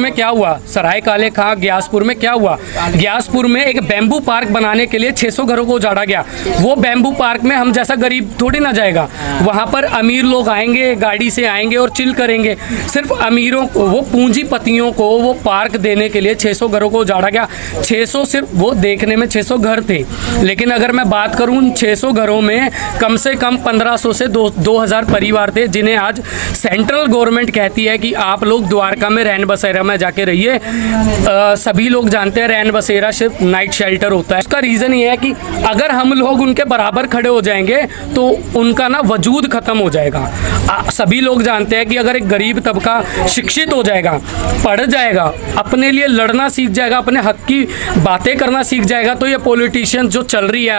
में क्या हुआ, सराय काले खां ग्यासपुर में क्या हुआ, ग्यासपुर में एक बैम्बू पार्क बनाने के लिए 600 घरों को उजाड़ा गया। वो बैम्बू पार्क में हम जैसा गरीब थोड़ी ना जाएगा, वहाँ पर अमीर लोग आएंगे, गाड़ी से आएंगे और चिल करेंगे। सिर्फ अमीरों को, वो पूंजीपतियों को वो पार्क देने के लिए 600 घरों को उजाड़ा गया। 600 सिर्फ वो देखने में 600 घर थे, लेकिन अगर मैं बात करूँ 600 घरों में कम से कम 1500 से 2000 परिवार थे, जिन्हें आज सेंट्रल गवर्नमेंट कहती है कि आप लोग द्वारका में रैन बसेरा में जाके रहिए। सभी लोग जानते हैं रैन बसेरा सिर्फ नाइट शेल्टर होता है। उसका रीज़न ये है कि अगर हम लोग उनके बराबर खड़े हो जाएंगे तो उनका ना वजूद ख़त्म हो जाएगा। सभी लोग जानते हैं कि अगर एक गरीब तबका शिक्षित हो जाएगा, पढ़ जाएगा, अपने लिए लड़ना सीख जाएगा, अपने हक की बातें करना सीख जाएगा, तो ये पॉलिटिशियन जो चल रही है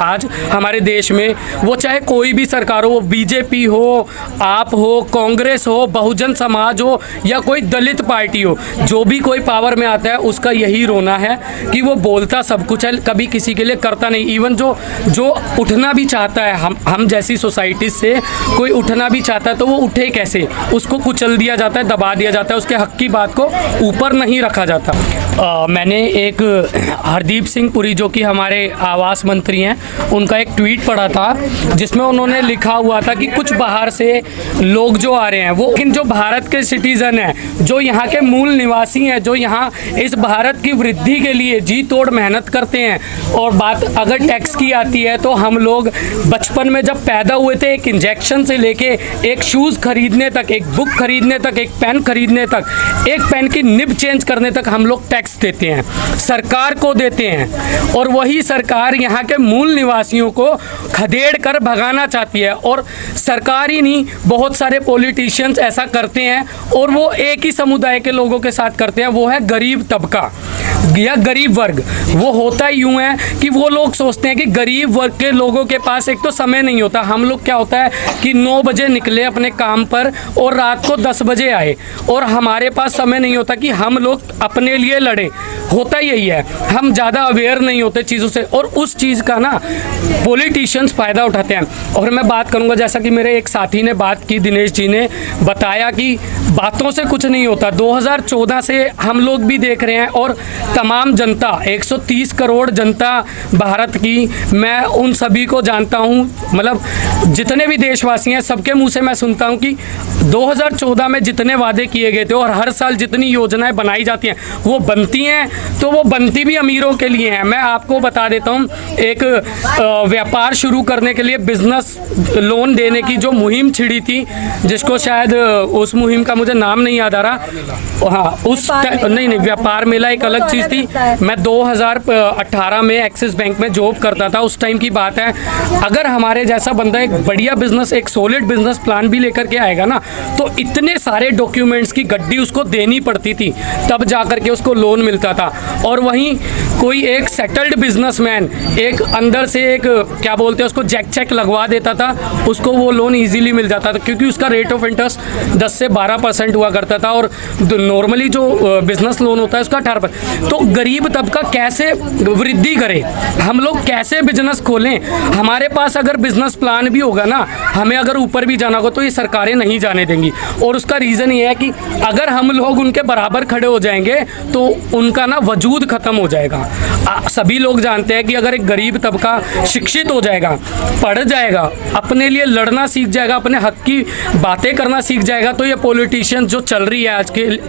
आज हमारे देश में, वो चाहे कोई भी सरकार हो, बीजेपी हो, आप हो, कांग्रेस हो, बहुजन समाज हो या कोई दलित पार्टी हो, जो भी कोई पावर में आता है उसका यही रोना है कि वो बोलता सब कुछ है, कभी किसी के लिए करता नहीं। इवन जो उठना भी चाहता है, हम जैसी सोसाइटी से कोई उठना भी चाहता है तो वो उठे कैसे, उसको कुचल दिया जाता है, दबा दिया जाता है, उसके हक की बात को ऊपर नहीं रखा जाता। मैंने एक हरदीप सिंह पुरी जो कि हमारे आवास मंत्री हैं, उनका एक ट्वीट पढ़ा था जिसमें उन्होंने लिखा हुआ था कि कुछ बाहर से लोग जो आ रहे हैं वो, लेकिन जो भारत के सिटीज़न हैं, जो यहाँ के मूल निवासी हैं, जो यहाँ इस भारत की वृद्धि के लिए जी तोड़ मेहनत करते हैं। और बात अगर टैक्स की आती है तो हम लोग बचपन में जब पैदा हुए थे, एक इंजेक्शन से लेके एक शूज़ खरीदने तक, एक बुक खरीदने तक, एक पेन खरीदने तक, एक पेन की निब चेंज करने तक हम लोग टैक्स देते हैं, सरकार को देते हैं। और वही सरकार यहाँ के मूल निवासियों को खदेड़ कर भगाना चाहती है। और सरकार ही नहीं, बहुत सारे पॉलिटिशियंस ऐसा करते हैं और वो एक ही समुदाय के लोगों के साथ करते हैं, वो है गरीब तबका या गरीब वर्ग। वो होता यूँ है कि वो लोग सोचते हैं कि गरीब वर्ग के लोगों के पास एक तो समय नहीं होता। हम लोग क्या होता है कि 9 बजे निकले अपने काम पर और रात को 10 बजे आए, और हमारे पास समय नहीं होता कि हम लोग अपने लिए लड़ें। होता यही है, हम ज़्यादा अवेयर नहीं होते चीज़ों से, और उस चीज़ का ना पॉलिटिशियंस फ़ायदा उठाते हैं। और मैं बात करूँगा, जैसा कि मेरे एक साथी ने बात की, दिनेश जी ने बताया कि बातों से कुछ नहीं होता। 2014 से हम लोग भी देख रहे हैं, और तमाम जनता, 130 करोड़ जनता भारत की, मैं उन सभी को जानता हूँ, मतलब जितने भी देशवासी हैं सबके मुंह से मैं सुनता हूँ कि 2014 में जितने वादे किए गए थे और हर साल जितनी योजनाएं बनाई जाती हैं वो बनती हैं, तो वो बनती भी अमीरों के लिए हैं। मैं आपको बता देता हूँ, एक व्यापार शुरू करने के लिए बिजनेस लोन देने की जो मुहिम छिड़ी थी, जिसको शायद उस मुहिम का मुझे नाम नहीं याद आ रहा, हाँ उस नहीं व्यापार मेला एक अलग चीज़ थी। मैं 2018 में एक्सिस बैंक में जॉब करता था, उस टाइम की बात है। अगर हमारे जैसा बंदा एक बढ़िया बिजनेस, एक सॉलिड बिजनेस प्लान भी लेकर के आएगा ना, तो इतने सारे डॉक्यूमेंट्स की गड्डी उसको देनी पड़ती थी, तब जा कर के उसको लोन मिलता था। और वहीं कोई एक सेटल्ड बिजनेसमैन एक अंदर से एक क्या बोलते हैं उसको चेक लगवा देता था, उसको वो लोन इजीली मिल जाता था, क्योंकि उसका रेट ऑफ इंटरेस्ट 10 से 12% हुआ करता था, और नॉर्मली जो बिजनेस लोन होता है उसका 18%। तो गरीब तबका कैसे वृद्धि करे, हम लोग कैसे बिजनेस खोलें? हमारे पास अगर बिजनेस प्लान भी होगा ना, हमें अगर ऊपर भी जाना होगा तो ये सरकारें नहीं जाने देंगी। और उसका रीज़न ये है कि अगर हम लोग उनके बराबर खड़े हो जाएंगे तो उनका ना वजूद ख़त्म हो जाएगा। सभी लोग जानते हैं कि अगर एक गरीब तबका शिक्षित हो जाएगा, पढ़ जाएगा, अपने लिए लड़ना सीख जाएगा, अपने हक की बातें करना सीख जाएगा, तो ये पॉलिटिशियन जो चल रही है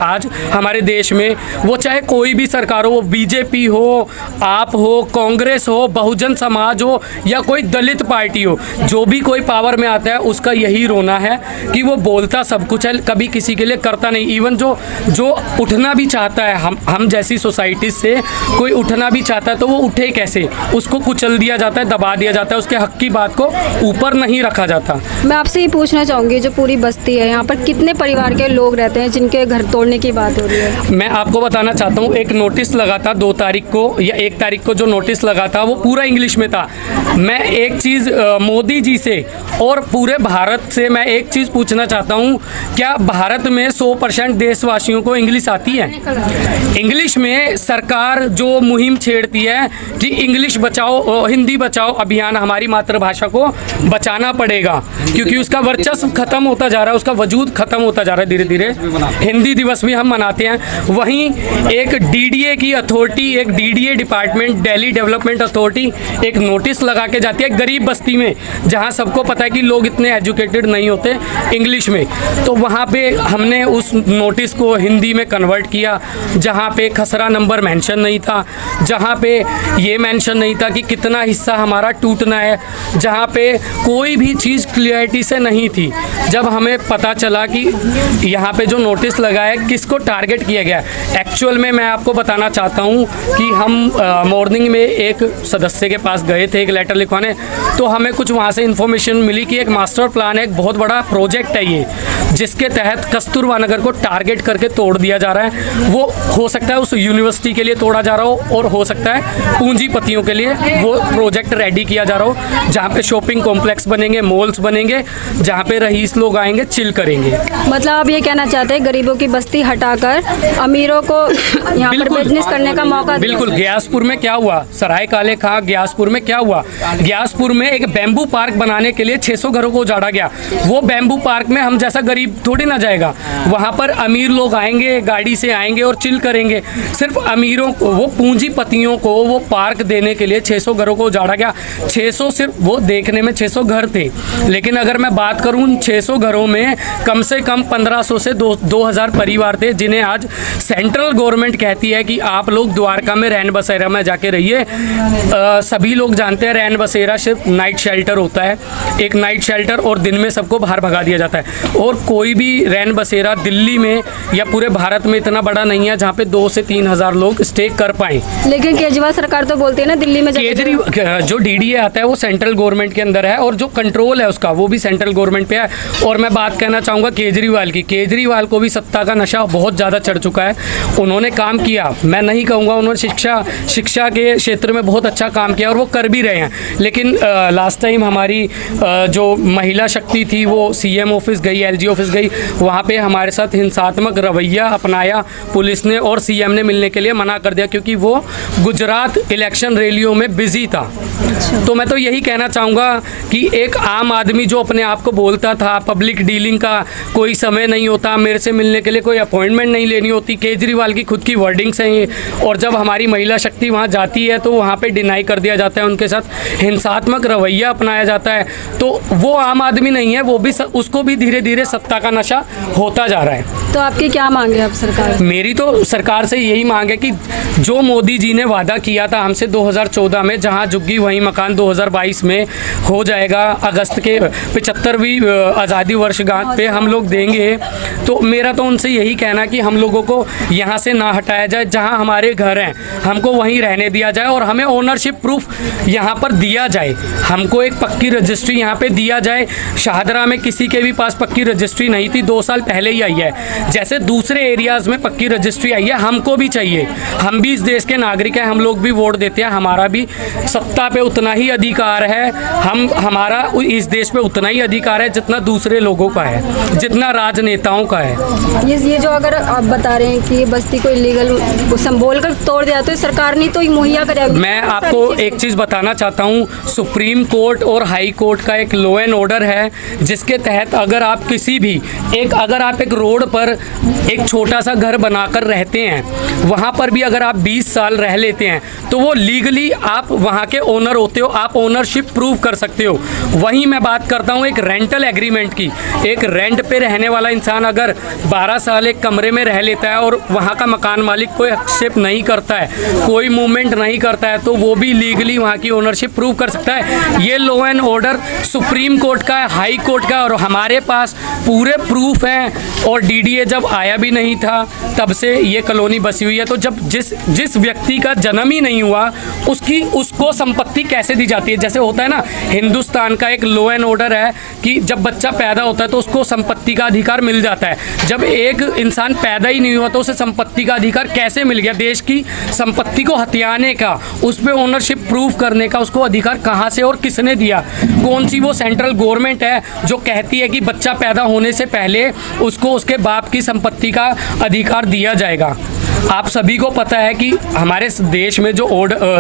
आज हमारे देश में, वो चाहे कोई भी सरकार हो, बीजेपी हो, आप हो, कांग्रेस हो, बहुजन समाज हो या कोई दलित पार्टी हो, जो भी कोई पावर में आता है उसका यही रोना है कि वो बोलता सब कुछ है, कभी किसी के लिए करता नहीं। इवन जो उठना भी चाहता है, हम जैसी सोसाइटी से कोई उठना भी चाहता है तो वो उठे कैसे, उसको कुचल दिया जाता है, दबा दिया जाता है, उसके हक की बात को ऊपर नहीं रखा जाता। मैं आपसे ये पूछना चाहूँगी, जो पूरी बस्ती है यहाँ पर कितने परिवार के लोग रहते हैं जिनके घर तोड़ने की बात हो रही है? मैं आपको बताना चाहता हूँ, एक नोटिस लगा था 2 तारीख को या 1 तारीख को, जो नोटिस लगा था वो पूरा इंग्लिश में था। मैं एक चीज़ मोदी जी से और पूरे भारत से मैं एक चीज़ पूछना चाहता हूँ, क्या भारत में 100% देशवासियों को इंग्लिश आती है? इंग्लिश में इसमें सरकार जो मुहिम छेड़ती है कि इंग्लिश बचाओ हिंदी बचाओ अभियान, हमारी मातृभाषा को बचाना पड़ेगा क्योंकि उसका वर्चस्व खत्म होता जा रहा है, उसका वजूद खत्म होता जा रहा है धीरे धीरे। हिंदी दिवस भी हम मनाते हैं। वहीं एक डीडीए की अथॉरिटी, एक DDA department, Delhi development authority एक नोटिस लगा के जाती है गरीब बस्ती में, जहां सबको पता है कि लोग इतने एजुकेटेड नहीं होते इंग्लिश में। तो वहां पे हमने उस नोटिस को हिंदी में कन्वर्ट किया, जहां पे खसरा नंबर मेंशन नहीं था, जहां पे ये मेंशन नहीं था कि कितना हिस्सा हमारा टूटना है, जहां पे कोई भी चीज़ क्लियरिटी से नहीं थी। जब हमें पता चला कि यहाँ पे जो नोटिस लगा है किसको टारगेट किया गया, एक्चुअल में मैं आपको बताना चाहता हूँ कि हम मॉर्निंग में एक सदस्य के पास गए थे एक लेटर लिखवाने, तो हमें कुछ वहाँ से इन्फॉर्मेशन मिली कि एक मास्टर प्लान है, एक बहुत बड़ा प्रोजेक्ट है ये, जिसके तहत कस्तूरबा नगर को टारगेट करके तोड़ दिया जा रहा है। वो हो सकता है उस यूनिवर्सिटी के लिए तोड़ा जा रहा हो और हो सकता है पूंजीपतियों के लिए वो प्रोजेक्ट रेडी किया जा रहा हो, जहाँ पे शॉपिंग कॉम्प्लेक्स बनेंगे, मॉल्स बनेंगे, जहाँ पे रईस लोग आएंगे, चिल करेंगे। मतलब आप ये कहना चाहते हैं गरीबों की बस्ती हटाकर अमीरों को यहाँ पर बिजनेस करने का मौका दिया। बिल्कुल। ग्यासपुर में क्या हुआ, सराय काले खां ग्यासपुर में क्या हुआ, ग्यासपुर में एक बैम्बू पार्क बनाने के लिए 600 घरों को उजाड़ा गया। वो बैम्बू पार्क में हम जैसा गरीब थोड़ी ना जाएगा, वहाँ पर अमीर लोग आएंगे, गाड़ी से आएंगे और चिल करेंगे। सिर्फ अमीरों को, वो पूंजीपतियों को वो पार्क देने के लिए 600 घरों को उजाड़ा गया। 600 सिर्फ वो देखने में 600 घर थे, लेकिन अगर मैं बात करूँ 600 घरों में कम से कम 1500 से 2000 परिवार थे, जिन्हें आज सेंट्रल गवर्नमेंट कहती है कि आप लोग द्वारका में रैन बसेरा में जाके रहिए। सभी लोग जानते हैं रैन बसेरा सिर्फ नाइट शेल्टर होता है, एक नाइट शेल्टर, और दिन में सबको बाहर भगा दिया जाता है। और कोई भी रैन बसेरा दिल्ली में या पूरे भारत में इतना बड़ा नहीं है जहाँ पे 2 से 3 हज़ार लोग स्टे कर पाएँ। लेकिन केजरीवाल सरकार तो बोलती है ना दिल्ली में केजरीवाल जो डीडीए आता है वो सेंट्रल गवर्नमेंट के अंदर है और जो कंट्रोल है उसका वो भी सेंट्रल गवर्नमेंट पे है। और मैं बात कहना चाहूँगा केजरीवाल की, केजरीवाल को भी सत्ता का नशा बहुत ज़्यादा चढ़ चुका है। उन्होंने काम किया, मैं नहीं कहूँगा, उन्होंने शिक्षा के क्षेत्र में बहुत अच्छा काम किया और वो कर भी रहे हैं। लेकिन लास्ट टाइम हमारी जो महिला शक्ति थी वो सीएम ऑफिस गई, एलजी ऑफिस गई, वहाँ पे हमारे साथ हिंसात्मक रवैया अपनाया पुलिस ने और सीएम ने मिलने के लिए मना कर दिया क्योंकि वो गुजरात इलेक्शन रैलियों में बिजी था। तो मैं तो यही कहना चाहूँगा कि एक आम आदमी जो अपने आप को बोलता था पब्लिक डीलिंग का कोई समय नहीं होता, मेरे से मिलने के लिए कोई अपॉइंटमेंट नहीं लेनी होती, केजरीवाल की खुद की वर्डिंग्स हैं ये। और जब हमारी महिला शक्ति वहाँ जाती है तो वहाँ पे डिनाई कर दिया जाता है, उनके साथ हिंसात्मक रवैया अपनाया जाता है। तो वो आम आदमी नहीं है, वो भी उसको भी धीरे धीरे सत्ता का नशा होता जा रहा है। तो आपकी क्या मांग है अब सरकार? मेरी तो सरकार से यही मांग है कि जो मोदी जी ने वादा किया था हमसे 2014 में, जहां झुग्गी वहीं मकान 2022 में हो जाएगा, अगस्त के 75वीं आज़ादी वर्षगांठ पे हम लोग देंगे। तो मेरा तो उनसे यही कहना कि हम लोगों को यहाँ से ना हटाया जाए, जहाँ हमारे घर हैं हमको वहीं रहने दिया जाए और हमें ओनरशिप प्रूफ यहाँ पर दिया जाए, हमको एक पक्की रजिस्ट्री यहाँ पे दिया जाए। शाहदरा में किसी के भी पास पक्की रजिस्ट्री नहीं थी, 2 साल पहले ही आई है। जैसे दूसरे एरियाज़ में पक्की रजिस्ट्री आई है, हमको भी चाहिए। हम भी इस देश के नागरिक हैं, हम लोग भी वोट देते हैं, हमारा भी सत्ता पे उतना ही अधिकार है, हमारा इस देश पे उतना ही अधिकार है जितना दूसरे लोगों का है, जितना राजनेताओं का है। ये जो अगर आप बता रहे हैं कि ये बस्ती को इलीगल बोल कर तोड़ दिया तो सरकार नहीं तो मुहैया करेगी। मैं आपको एक चीज़ बताना चाहता हूँ, सुप्रीम कोर्ट और हाई कोर्ट का एक लॉ एंड ऑर्डर है जिसके तहत अगर आप किसी भी अगर आप एक रोड पर एक छोटा सा घर बनाकर रहते हैं, वहाँ पर भी अगर आप 20 साल रह लेते हैं तो वो लीगली आप वहाँ के ओनर होते हो, आप ओनरशिप प्रूव कर सकते हो। वहीं मैं बात करता हूँ एक रेंटल एग्रीमेंट की, एक रेंट पे रहने वाला इंसान अगर 12 साल एक कमरे में रह लेता है और वहाँ का मकान मालिक कोई एक्सेप्ट नहीं करता है, कोई मूवमेंट नहीं करता है, तो वो भी लीगली वहाँ की ओनरशिप प्रूव कर सकता है। ये law and order supreme court का है, हाई कोर्ट का है और हमारे पास पूरे प्रूफ हैं। और डीडीए जब आया भी नहीं था तब से ये कॉलोनी बसी हुई है। तो जब जिस व्यक्ति का जन्म ही नहीं हुआ उसको संपत्ति कैसे दी जाती है? जैसे होता है ना, हिंदुस्तान का एक लॉ एंड ऑर्डर है कि जब बच्चा पैदा होता है तो उसको संपत्ति का अधिकार मिल जाता है। जब एक इंसान पैदा ही नहीं हुआ तो उसे संपत्ति का अधिकार कैसे मिल गया? देश की संपत्ति को हथियाने का, उस पर ओनरशिप प्रूव करने का उसको अधिकार कहाँ से और किसने दिया? कौन सी वो सेंट्रल गवर्नमेंट है जो कहती है कि बच्चा पैदा होने से पहले उसको उसके बाप की संपत्ति का अधिकार दिया जाएगा? आप सभी को पता है कि हमारे देश में जो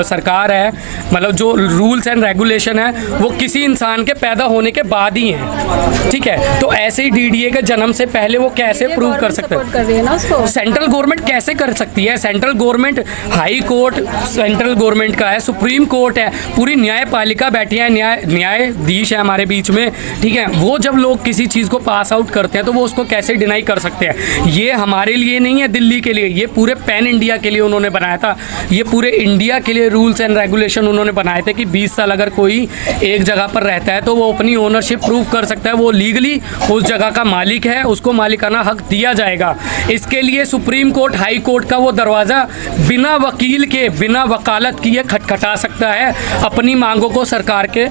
सरकार है, मतलब जो रूल्स एंड रेगुलेशन है, वो किसी इंसान के पैदा होने के बाद ही है, ठीक है। तो ऐसे ही डीडीए के जन्म से पहले वो कैसे प्रूव कर सकते हैं? सेंट्रल गवर्नमेंट कैसे कर सकती है? Central government, high court central government का है, सुप्रीम कोर्ट है, पूरी न्यायपालिका बैठी है, न्यायाधीश है हमारे बीच में, ठीक है। वो जब लोग किसी चीज़ को पास आउट करते हैं तो वो उसको कैसे डिनाई कर सकते हैं? ये हमारे लिए नहीं है दिल्ली के लिए, ये पूरे पैन इंडिया के लिए उन्होंने बनाया था, ये पूरे इंडिया के लिए रूल्स एंड रेगुलेशन उन्होंने बनाए थे कि 20 साल अगर कोई एक जगह पर रहता है तो वो अपनी ओनरशिप प्रूव कर सकता है, वो लीगली उस जगह का मालिक है, उसको मालिकाना हक दिया जाएगा। इसके लिए सुप्रीम कोर्ट, हाई कोर्ट का वो दरवाज़ा बिना वकील के, बिना वकालत किए खटखटा सकता है अपनी मांगों को सरकार के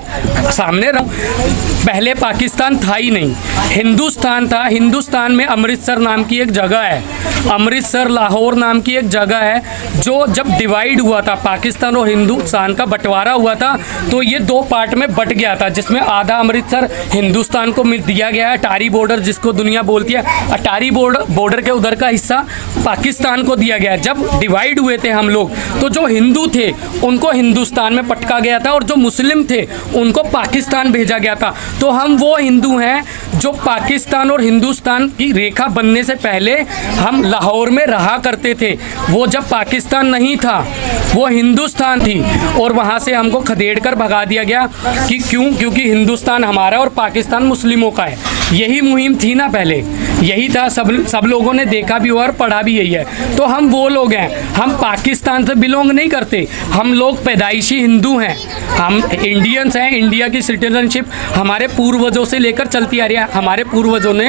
सामने रख। पहले पाकिस्तान था ही नहीं, हिंदुस्तान था। हिंदुस्तान में अमृतसर नाम की एक जगह है, अमृतसर लाहौर नाम की एक जगह है, जो जब डिवाइड हुआ था, पाकिस्तान और हिंदुस्तान का बंटवारा हुआ था, तो ये 2 पार्ट में बट गया था, जिसमें आधा अमृतसर हिंदुस्तान को दिया गया है, अटारी बॉर्डर जिसको दुनिया बोलती है, अटारी बॉर्डर के उधर का हिस्सा पाकिस्तान को दिया गया है। जब डिवाइड हुए थे हम लोग, तो जो हिंदू थे उनको हिंदुस्तान में पटका गया था और जो मुस्लिम थे उनको पाकिस्तान भेजा गया था। तो हम वो हिंदू हैं जो पाकिस्तान और हिंदुस्तान की रेखा बनने से पहले हम लाहौर में रहा करते थे। वो जब पाकिस्तान नहीं था, वो हिंदुस्तान थी, और वहाँ से हमको खदेड़ कर भगा दिया गया कि क्यों? क्योंकि हिंदुस्तान हमारा और पाकिस्तान मुस्लिमों का है। यही मुहिम थी ना पहले, यही था, सब लोगों ने देखा भी और पढ़ा भी यही है। तो हम वो लोग हैं, हम पाकिस्तान से बिलोंग नहीं करते, हम लोग पैदाइशी हिंदू हैं, हम इंडियंस हैं। इंडिया की सिटीजनशिप हमारे पूर्वजों से लेकर चलती आ रही है। हमारे पूर्वजों ने,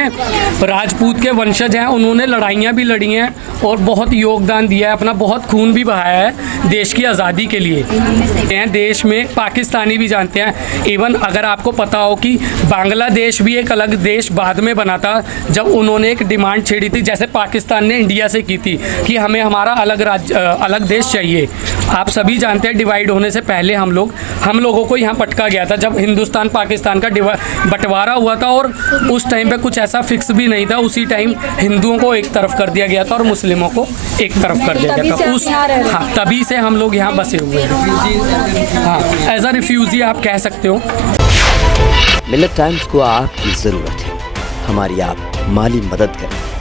राजपूत के वंशज हैं, उन्होंने लड़ाइयाँ भी लड़ी हैं और बहुत योगदान दिया है, अपना बहुत खून भी बहाया है देश की आज़ादी के लिए। देश में पाकिस्तानी भी जानते हैं। इवन अगर आपको पता हो कि बांग्लादेश भी एक अलग देश बाद में बना था, जब उन्होंने एक डिमांड छेड़ी थी, जैसे पाकिस्तान ने इंडिया से की थी कि हमें हमारा अलग देश चाहिए। आप सभी जानते हैं डिवाइड होने से पहले हम लोगों को यहाँ पटका गया था, जब हिंदुस्तान पाकिस्तान का बंटवारा हुआ था, और उस टाइम पे कुछ ऐसा फिक्स भी नहीं था। उसी टाइम हिंदुओं को एक तरफ कर दिया गया था और मुस्लिमों को एक तरफ कर दिया गया था। हाँ, तभी से हम लोग यहाँ बसे हुए हैं। हाँ, एज अ रिफ्यूजी आप कह सकते हो। मिलेट टाइम्स को आपकी ज़रूरत है, हमारी आप माली मदद करें।